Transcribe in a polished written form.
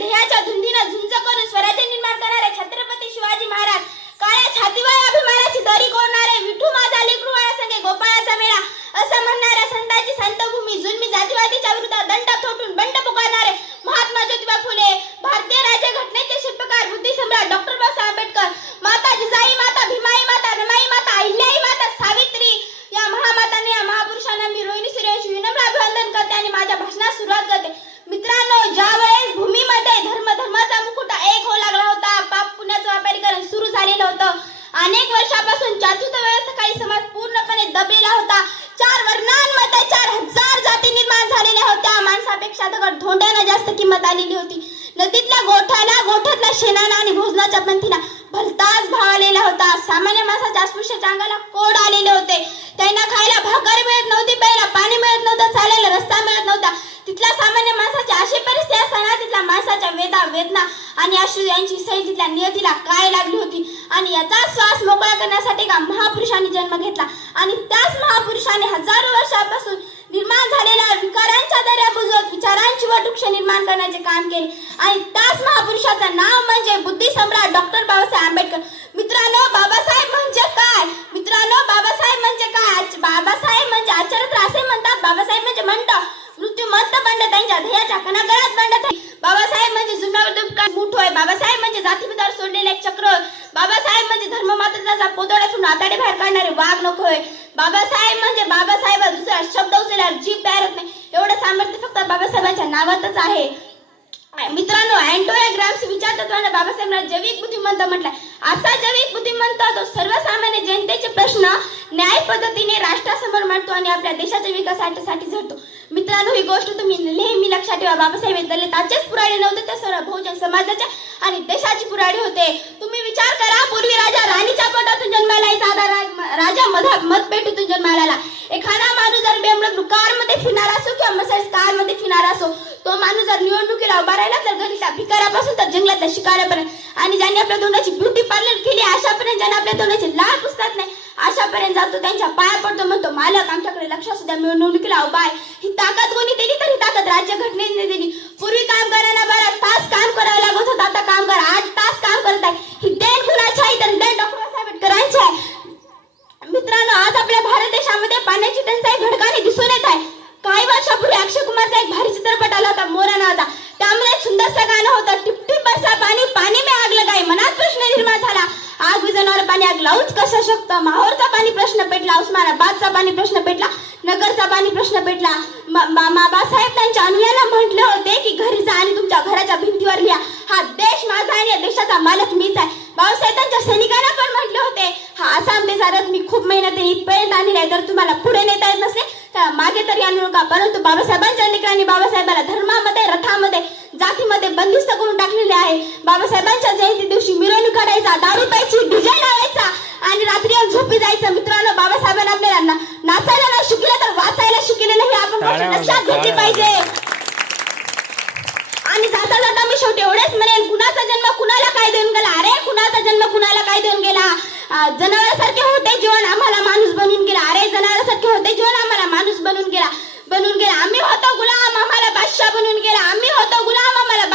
ध्येयाच्या धुंदीनं झुंज करून स्वराज्य निर्माण करणारे छत्रपती शिवाजी महाराज, काळ्या छातीवर अभिमानाची दरी कोरणारे विठू माझा लेकरू माझ्या संगे गोपाळाचा मेळा असं म्हणणाऱ्या संतांची संतभूमी, जुलमी जातीवादीच्या विरोधात दंड थोटून बंड पुकारणारे महात्मा ज्योतिबा फुले, भारतीय राज्यघटनेचे शिल्पकार बुद्धिसम्राट डॉक्टर बाबासाहेब आंबेडकर, माता जिजाई माता, भीमाई माता, रमाई माता, अहिल्याई माता, सावित्री या महामातांनी, या महापुरुषांना मी रोहिणी सूर्यवंशी विनम्र अभिवादन करते आणि माझ्या भाषणास सुरुवात करते. मित्रांनो, ज्यावेळेस भूमीमध्ये धर्माचा मुकुट एक होऊ लागला होता, पाप पुण्याचं व्यापारीकरण सुरू झालेलं होतं. अनेक वर्षापासून चातुर्थ व्यवस्थाकाळी समाज पूर्णपणे दबलेला होता. 4 वर्णांमध्ये 4000 जाती निर्माण झालेल्या होत्या. माणसापेक्षा दगड धोंड्यानं जास्त किंमत आलेली होती. नदीतल्या गोठ्यातल्या शेणाला आणि भोजनाच्या पंथीला भलताच भाव आलेला होता. सामान्य माणसाच्या अस्पृश्याच्या अंगाला कोड आलेले होते. त्यांना खायला भाकर मिळत नव्हती, प्यायला पाणी मिळत नव्हतं, चालायला रस्ता मिळत नव्हता. तिथल्या सामान्य माणसाची अशी परिस्थिती असताना तिथल्या माणसाच्या वेदना आणि अश्रू यांची सही तिथल्या नियतीला काय लागली होती. आणि याचा श्वास मोकळा करण्यासाठी एका महापुरुषाने जन्म घेतला आणि त्याच महापुरुषाने हजारो वर्षापासून निर्माण झालेल्या विकारांच्या दऱ्या बुजवत विचारांची वटवृक्ष निर्माण करण्याचे काम केले. आणि त्याच महापुरुषाचं नाव म्हणजे बुद्धिसम्राट डॉक्टर बाबासाहेब आंबेडकर. मित्रांनो, बाबासाहेब म्हणजे काय? मित्रांनो, बाबासाहेब म्हणजे काय? बाबासाहेब म्हणजे आचार्य असे म्हणतात, बाबासाहेब म्हणजे मंड मृत्यू मस्त बंड त्यांच्या ध्येयाच्या कणाकणात बंडत आहे. बाबासाहेब म्हणजे जुनावर मूठ होय. बाबासाहेब म्हणजे जातीभेदावर सोडलेले एक चक्र. बाबासाहेब म्हणजे धर्ममात्राचा पोतोड्यातून आताडे बाहेर काढणारे वाघ नको होय. बाबासाहेब म्हणजे बाबासाहेब दुसरा शब्द उचलल्यावर जीभ तयार होत नाही, एवढं सामर्थ्य फक्त बाबासाहेबांच्या नावातच आहे. मित्रांनो, अँटोनियो ग्राम्सी विचारतत्वाने बाबासाहेबांना जैविक बुद्धिमत्ता म्हटलाय. असा जैविक बुद्धिमत्ता तो सर्वसामान्य जनतेचे प्रश्न न्याय पद्धतीने राष्ट्रासमोर मांडतो आणि आपल्या देशाच्या विकासासाठी झटतो. मित्रांनो, ही गोष्ट तुम्ही नेहमी लक्षात ठेवा. बाबासाहेब दलितांचेच पुराणे नव्हते, तर सर्व बहुजन समाजाच्या आणि देशाची पुराणे होते. तुम्ही विचार करा, पूर्वी राजा राणीच्या पोटातून जन्माला यायचा, राजा मतपेटीतून जन्माला आला. एखादा माणूस जर बेमळक कारमध्ये फिरणारा असो किंवा मसाज कारमध्ये फिरणारा असो, तो माणूस जर निवडणुकीला उभा राहिला तर गरीच्या भिकाऱ्यापासून तर जंगलातल्या शिकाऱ्यापर्यंत, आणि ज्यांनी आपल्या तोंडाची ब्युटी पार्लर केली अशापर्यंत, ज्यांना आपल्या तोंडाची लाळ पुसतात नाही अशापर्यंत जातो, त्यांच्या पाया पडतो, म्हणतो मालक आमच्याकडे लक्ष सुद्धा निवडणुकीला उभा आहे. ही ताकद कोणी दिली? तर ही ताकद राज्यघटनेने दिली. पूर्वी कामगारांना 12 तास काम करावं लागत होतं, आता कामगार 8 तास काम करत आहे. ही देण कुणाची आहे? तर देण डॉक्टर बाबासाहेब आंबेडकरांची आहे. मित्रांनो, आज आपल्या भारत देशामध्ये पाण्याची टंचाई भडकाने दिसून येत आहे. काही वर्षापूर्वी अक्षय कुमारचा एक भारी चित्रपट आला होता, मोरा नावाचा. त्यामध्ये एक सुंदरसं गाणं होतं, टिप टिप बरसा पाणी, पाणी में आग लगाई. मनात प्रश्न निर्माण झाला, आग विझवणारं पाणी आग लावूच कसं शकतं? माहोरचा पाणी प्रश्न पेटला, उस्मानाबादचा पाणी प्रश्न पेटला, नगरचा पाणी प्रश्न पेटला. बाबासाहेब त्यांच्या अनुयायांना म्हटले होते की घरी जा आणि तुमच्या घराच्या भिंतीवर लिहा, हा देश माझा आहे आणि देशाचा मालक मीच आहे. बाबासाहेब त्यांच्या सैनिकांना पण म्हटले होते, हा आसाम देशात मी खूप मेहनतीने इथपर्यंत आणले आहे, तर तुम्हाला पुढे नेता येत नसले तर मागे तरी आणू नका. परंतु बाबासाहेबांच्या लेकरांनी बाबासाहेबाला धर्मामध्ये, रथामध्ये, जातीमध्ये बंदिस्त करून टाकलेले आहे. बाबासाहेबांच्या जयंती दिवशी मिरवणूक काढायचा, दारू प्यायची, डीजे लावायचा आणि रात्री येऊन झोपी जायचं. मित्रांनो, बाबासाहेबांना आपल्याला नाचायला नाही शिकले तर वाचायला शिकले नाही, आपण लक्षात घेतली पाहिजे. आणि जाता जाता मी शेवटी एवढेच म्हणेन, कुणाचा जन्म कुणाला काय देऊन गेला? अरे, कुणाचा जन्म कुणाला काय देऊन गेला? जनावरांसारखे होते जीवन, आम्हाला माणूस बनवून गेला. अरे, जनावरांसारखे होते जीवन, आम्हाला माणूस बनवून गेला. आम्ही होतो गुलाम, आम्हाला बादशाह बनवून गेला. आम्ही होतो गुलाम, आम्हाला